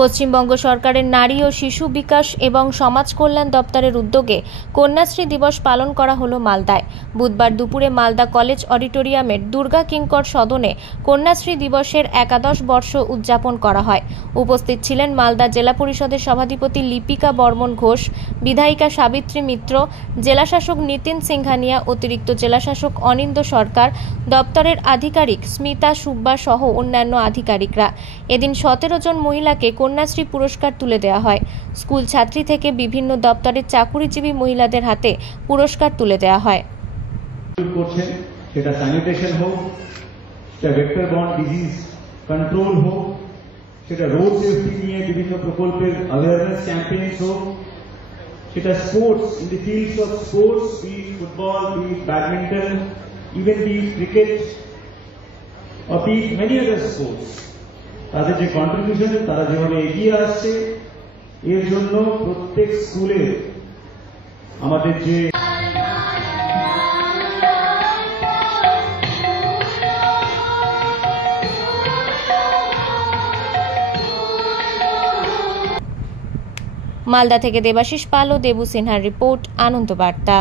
পশ্চিমবঙ্গ সরকারের নারী ও শিশু বিকাশ এবং সমাজ কল্যাণ দপ্তরের উদ্যোগে কন্যাশ্রী দিবস পালন করা হলো মালদায়। বুধবার দুপুরে মালদা কলেজ অডিটোরিয়ামের দুর্গা কিঙ্কর সদনে কন্যাশ্রী দিবসের 11 বর্ষ উদযাপন করা হয়। উপস্থিত ছিলেন মালদা জেলা পরিষদের সভাধিপতি লিপিকা বর্মন ঘোষ, বিধায়িকা সাবিত্রী মিত্র, জেলাশাসক নিতিন সিংহানিয়া, অতিরিক্ত জেলাশাসক অনিন্দ সরকার, দপ্তরের আধিকারিক স্মিতা সুব্বা সহ অন্যান্য আধিকারিকরা। এদিন 17 জন মহিলাকে কন্যাশ্রী পুরস্কার তুলে দেওয়া হয়। স্কুল ছাত্রী থেকে বিভিন্ন দপ্তরের চাকুরিজীবী মহিলাদের হাতে পুরস্কার তুলে দেওয়া হয়। সেটা স্যানিটেশন হোক, সেটা ভেক্টর বর্ন ডিজিজ কন্ট্রোল হোক, সেটা রোড সেফটি নিয়ে বিভিন্ন প্রকল্পের অ্যাওয়ারনেস ক্যাম্পেইনস হোক, সেটা sports in the fields of sports, be football, be badminton, even be cricket or be many other sports, তাদের যে কন্ট্রিবিউশন, তারা যেভাবে এগিয়ে আসছে, এর জন্য প্রত্যেক স্কুলে আমাদের যে মালদা থেকে দেবাশিস পাল ও দেবু সিনহার রিপোর্ট, আনন্দ বার্তা।